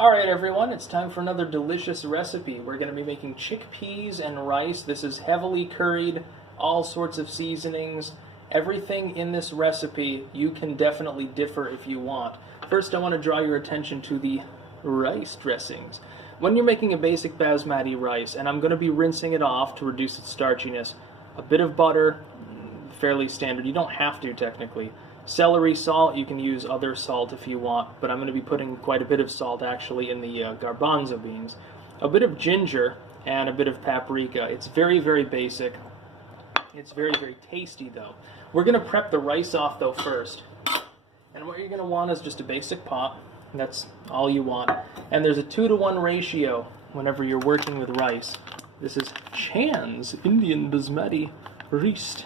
Alright everyone, it's time for another delicious recipe. We're going to be making chickpeas and rice. This is heavily curried, all sorts of seasonings. Everything in this recipe you can definitely differ if you want. First I want to draw your attention to the rice dressings. When you're making a basic basmati rice, and I'm going to be rinsing it off to reduce its starchiness, a bit of butter, fairly standard. You don't have to technically. Celery salt, you can use other salt if you want, but I'm going to be putting quite a bit of salt actually in the garbanzo beans. A bit of ginger and a bit of paprika. It's very, very basic. It's very, very tasty though. We're going to prep the rice off though first. And what you're going to want is just a basic pot. That's all you want. And there's a 2-to-1 ratio whenever you're working with rice. This is Chan's Indian Basmati Rice.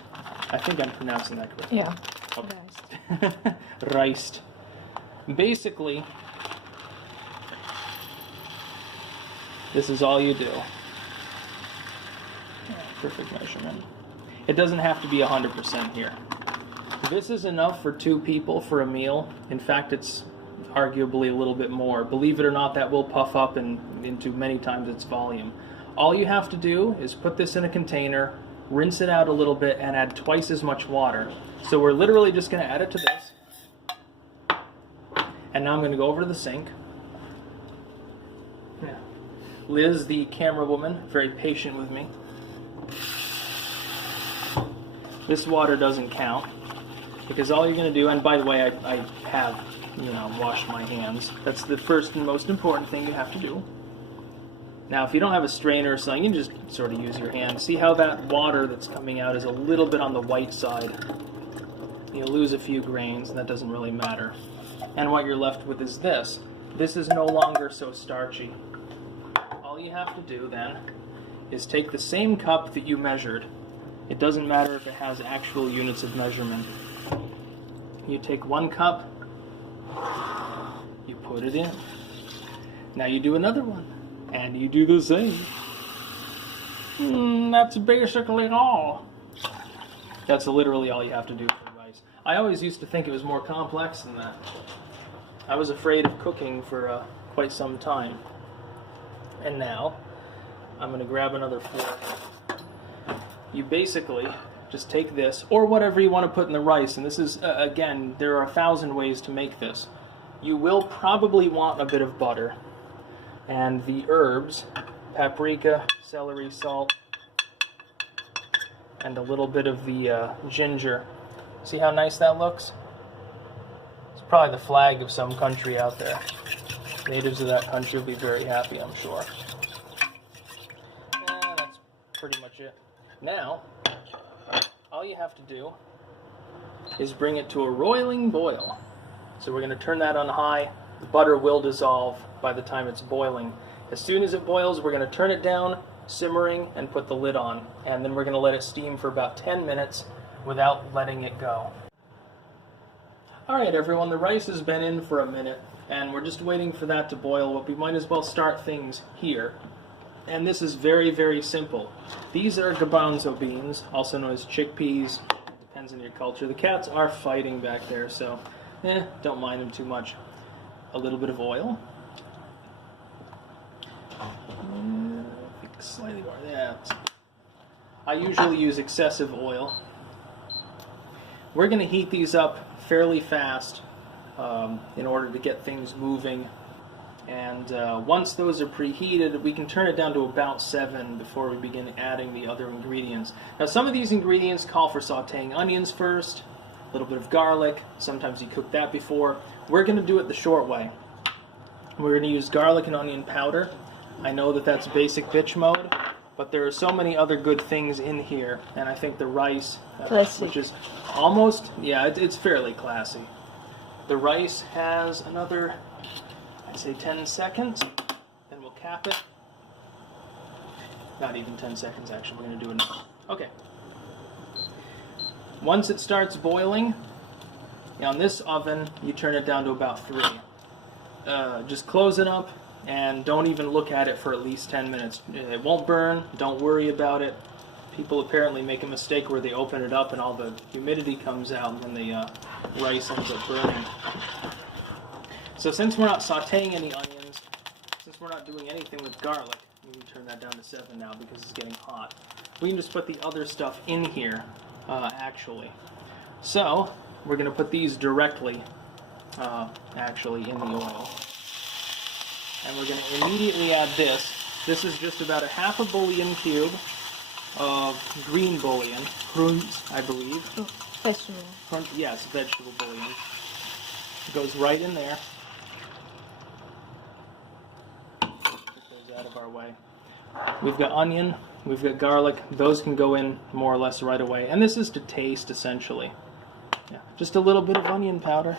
I think I'm pronouncing that correctly. Yeah. Okay. Riced. Basically, this is all you do. Perfect measurement. It doesn't have to be 100% here. This is enough for 2 people for a meal. In fact, it's arguably a little bit more. Believe it or not, that will puff up into many times its volume. All you have to do is put this in a container, rinse it out a little bit, and add twice as much water. So we're literally just going to add it to this. And now I'm going to go over to the sink. Yeah. Liz, the camera woman, very patient with me. This water doesn't count, because all you're going to do, and by the way, I have, washed my hands. That's the first and most important thing you have to do. Now, if you don't have a strainer or something, you can just sort of use your hand. See how that water that's coming out is a little bit on the white side. You'll lose a few grains, and that doesn't really matter. And what you're left with is this. This is no longer so starchy. All you have to do then is take the same cup that you measured. It doesn't matter if it has actual units of measurement. You take 1 cup, you put it in. Now you do another one, and you do the same. That's basically all. That's literally all you have to do for rice. I always used to think it was more complex than that. I was afraid of cooking for quite some time. And now, I'm going to grab another fork. You basically just take this, or whatever you want to put in the rice, and this is, again, there are 1,000 ways to make this. You will probably want a bit of butter, and the herbs, paprika, celery, salt, and a little bit of the ginger. See how nice that looks? It's probably the flag of some country out there. Natives of that country will be very happy, I'm sure. And that's pretty much it. Now, all you have to do is bring it to a roiling boil. So we're going to turn that on high. The butter will dissolve by the time it's boiling. As soon as it boils, we're going to turn it down, simmering, and put the lid on. And then we're going to let it steam for about 10 minutes without letting it go. Alright everyone, the rice has been in for a minute, and we're just waiting for that to boil, but we might as well start things here. And this is very, very simple. These are garbanzo beans, also known as chickpeas. It depends on your culture. The cats are fighting back there, so don't mind them too much. A little bit of oil. I think slightly more of that. I usually use excessive oil. We're going to heat these up fairly fast in order to get things moving. And once those are preheated, we can turn it down to about 7 before we begin adding the other ingredients. Now, some of these ingredients call for sauteing onions first, a little bit of garlic. Sometimes you cook that before. We're going to do it the short way. We're going to use garlic and onion powder. I know that that's basic bitch mode, but there are so many other good things in here, and I think the rice, which is almost, it's fairly classy. The rice has another, I'd say 10 seconds, then we'll cap it. Not even 10 seconds, actually, we're going to do it now. Okay. Once it starts boiling, on this oven, you turn it down to about 3. Just close it up, and don't even look at it for at least 10 minutes. It won't burn, don't worry about it. People apparently make a mistake where they open it up and all the humidity comes out and then the rice ends up burning. So since we're not sauteing any onions, since we're not doing anything with garlic, we can turn that down to 7 now because it's getting hot. We can just put the other stuff in here, actually. So, we're going to put these directly, actually, in the oil. And we're going to immediately add this. This is just about a half a bouillon cube of green bouillon, I believe. Vegetable. Yes, vegetable bouillon. It goes right in there. Put those out of our way. We've got onion, we've got garlic. Those can go in more or less right away. And this is to taste, essentially. Yeah, just a little bit of onion powder.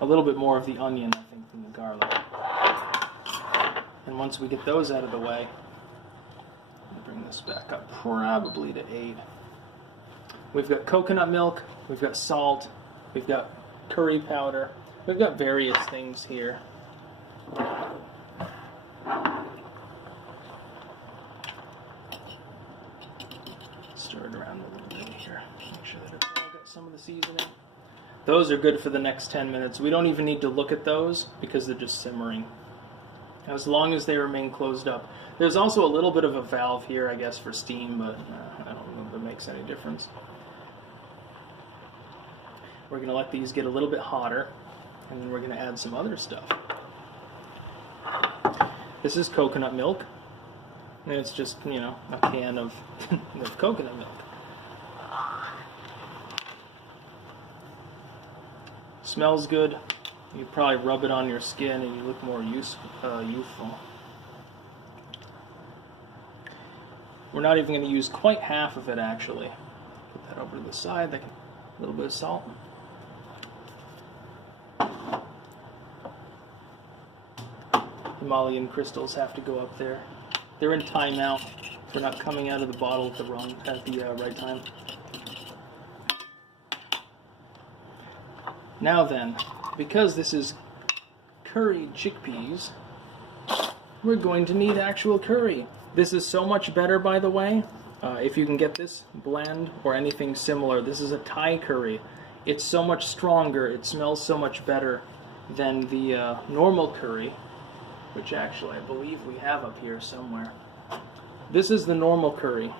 A little bit more of the onion, I think, than the garlic. And once we get those out of the way, I'll bring this back up probably to 8. We've got coconut milk, we've got salt, we've got curry powder, we've got various things here. Stir it around a little bit here. Make sure that it's all got some of the seasoning. Those are good for the next 10 minutes. We don't even need to look at those because they're just simmering. As long as they remain closed up. There's also a little bit of a valve here, I guess, for steam, but I don't know if it makes any difference. We're going to let these get a little bit hotter, and then we're going to add some other stuff. This is coconut milk, and it's just, you know, a can of, of coconut milk. Smells good. You probably rub it on your skin and you look more youthful. We're not even going to use quite half of it, actually. Put that over to the side. A little bit of salt. Himalayan crystals have to go up there. They're in timeout for not coming out of the bottle at the right time. Now then, because this is curried chickpeas, we're going to need actual curry. This is so much better, by the way. If you can get this blend or anything similar, this is a Thai curry. It's so much stronger, it smells so much better than the normal curry, which actually I believe we have up here somewhere. This is the normal curry,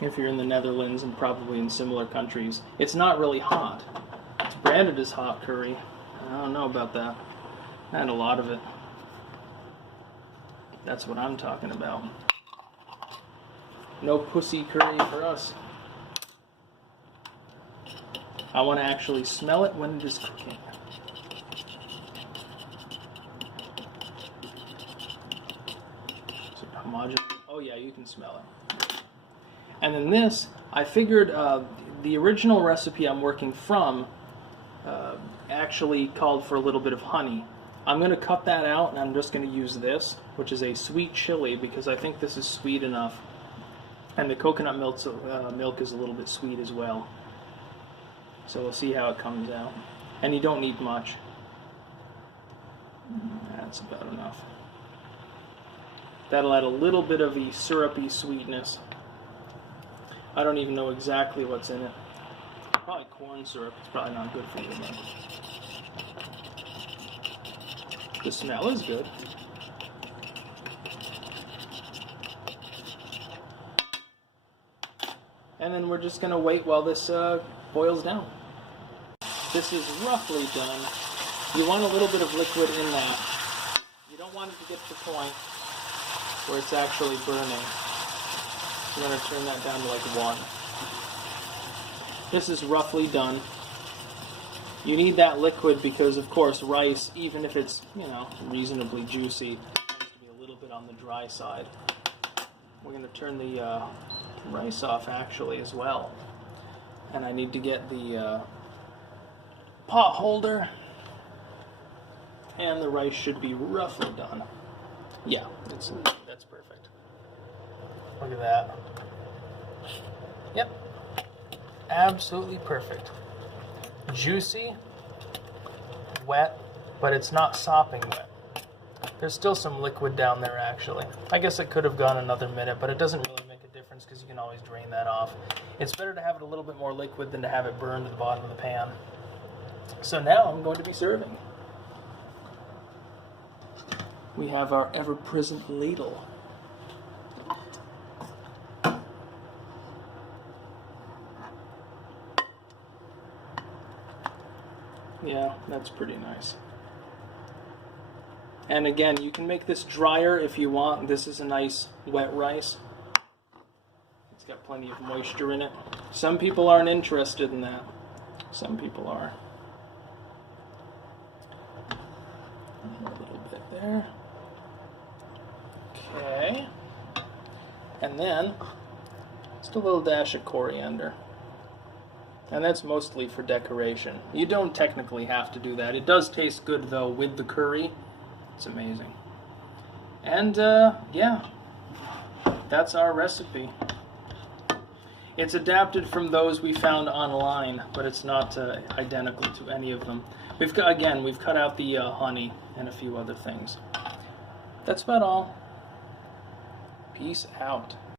if you're in the Netherlands and probably in similar countries. It's not really hot. It's branded as hot curry. I don't know about that. I had a lot of it. That's what I'm talking about. No pussy curry for us. I want to actually smell it when it is cooking. Is it homogeneous? Oh yeah, you can smell it. And then this, I figured the original recipe I'm working from actually called for a little bit of honey. I'm going to cut that out and I'm just going to use this, which is a sweet chili, because I think this is sweet enough. And the coconut milk is a little bit sweet as well. So we'll see how it comes out. And you don't need much. That's about enough. That'll add a little bit of a syrupy sweetness. I don't even know exactly what's in it. Probably corn syrup. It's probably not good for you, though. The smell is good. And then we're just going to wait while this boils down. This is roughly done. You want a little bit of liquid in that. You don't want it to get to the point where it's actually burning. You want to turn that down to like 1. This is roughly done. You need that liquid because, of course, rice, even if it's, you know, reasonably juicy, tends to be a little bit on the dry side. We're going to turn the rice off, actually, as well. And I need to get the pot holder, and the rice should be roughly done. Yeah, that's perfect. Look at that. Yep. Absolutely perfect. Juicy, wet, but it's not sopping wet. There's still some liquid down there, actually. I guess it could have gone another minute, but it doesn't really make a difference because you can always drain that off. It's better to have it a little bit more liquid than to have it burn to the bottom of the pan. So now I'm going to be serving. we have our ever-present ladle. Yeah, that's pretty nice. And again, you can make this drier if you want. This is a nice wet rice. It's got plenty of moisture in it. Some people aren't interested in that. Some people are. A little bit there. Okay. And then, just a little dash of coriander. And that's mostly for decoration. You don't technically have to do that. It does taste good, though, with the curry. It's amazing. And, yeah, that's our recipe. It's adapted from those we found online, but it's not identical to any of them. We've cut out the honey and a few other things. That's about all. Peace out.